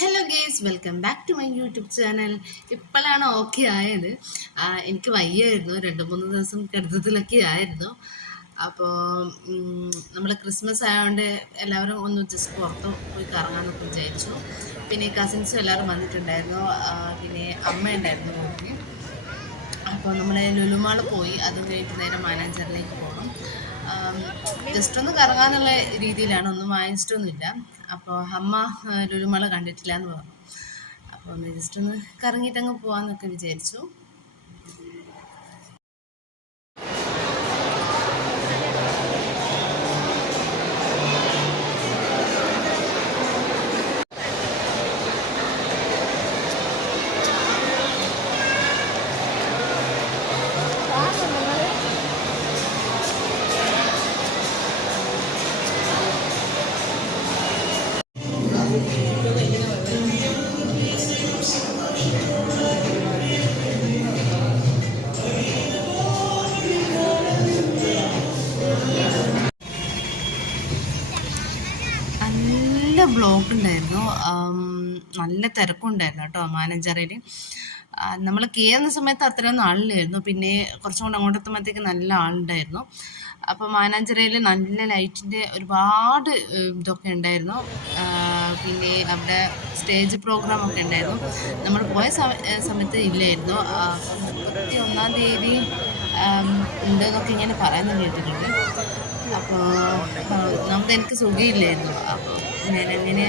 Hello guys, welcome back to my YouTube channel. ഇപ്പോഴാണ് okay ആയത്. എനിക്ക് വയ്യായിരുന്നു, 2-3 ദിവസം കിടത്തത്തിലൊക്കെ ആയിരുന്നു. അപ്പോൾ നമ്മൾ ക്രിസ്മസ് ആയതുകൊണ്ട് എല്ലാവരും ഒന്ന് ജസ്റ്റ് പുറത്ത് പോയി കറങ്ങാമെന്നൊക്കെ വിചാരിച്ചു. പിന്നെ കസിൻസും എല്ലാവരും വന്നിട്ടുണ്ടായിരുന്നു. പിന്നെ അമ്മ ഉണ്ടായിരുന്നു വീട്ടിൽ. അപ്പോൾ നമ്മൾ ലുലുമാൾ പോയി. അതും കഴിഞ്ഞിട്ട് നേരെ മാനാഞ്ചറിലേക്ക് പോകണം. ജസ്റ്റ് ഒന്ന് കറങ്ങാന്നുള്ള രീതിയിലാണ്, ഒന്നും വാങ്ങിച്ചിട്ടൊന്നുമില്ല. അപ്പോൾ അമ്മ ലുലുമാൾ കണ്ടിട്ടില്ല എന്ന് പറഞ്ഞു. അപ്പോൾ ഒന്ന് ജസ്റ്റ് ഒന്ന് കറങ്ങിയിട്ടങ്ങ് പോകാമെന്നൊക്കെ വിചാരിച്ചു. നല്ല ബ്ലോക്ക് ഉണ്ടായിരുന്നു, നല്ല തിരക്കുണ്ടായിരുന്നു കേട്ടോ മാനഞ്ചിറയിൽ. നമ്മൾ കയറുന്ന സമയത്ത് അത്രയൊന്നും ആളില്ലായിരുന്നു. പിന്നെ കുറച്ചും കൂടെ അങ്ങോട്ടെത്തുമ്പോഴത്തേക്ക് നല്ല ആളുണ്ടായിരുന്നു. അപ്പോൾ മാനാഞ്ചിറയിൽ നല്ല ലൈറ്റിൻ്റെ ഒരുപാട് ഇതൊക്കെ ഉണ്ടായിരുന്നു. പിന്നെ അവിടെ സ്റ്റേജ് പ്രോഗ്രാമൊക്കെ ഉണ്ടായിരുന്നു. നമ്മൾ പോയ സമയത്ത് ഇല്ലായിരുന്നു. 31-ാം തീയതി ഉണ്ടെന്നൊക്കെ ഇങ്ങനെ പറയുന്നത് കേട്ടിട്ടുണ്ട്. അപ്പോൾ എനിക്ക് സുഖമില്ലായിരുന്നു. അപ്പോൾ ഞാനങ്ങനെ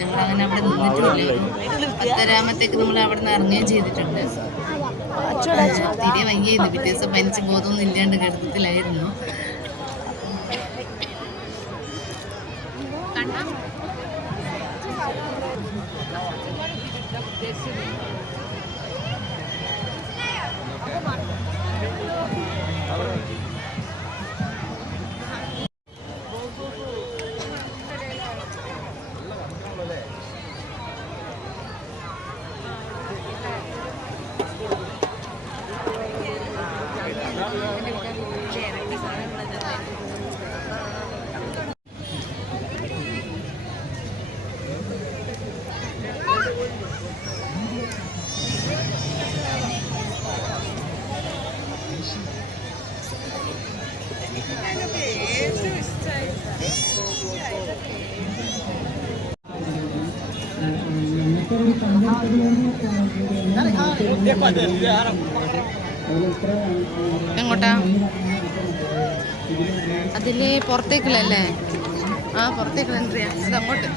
ഞങ്ങളങ്ങനെ അവിടെ നിന്നിട്ടുമില്ലായിരുന്നു. 10:30 നമ്മൾ അവിടെ നിന്ന് ഇറങ്ങുകയും ചെയ്തിട്ടുണ്ട്. തിരെ വയ്യായിരുന്നു. പിറ്റേ ദിവസം പനിച്ച് ബോധമൊന്നും ഇല്ലാണ്ട് കിടത്തത്തിലായിരുന്നു. എങ്ങോട്ടാ? അതില് പുറത്തേക്കുള്ളല്ലേ? പുറത്തേക്കുള്ള എൻട്രിയാ. അത് അങ്ങോട്ട്.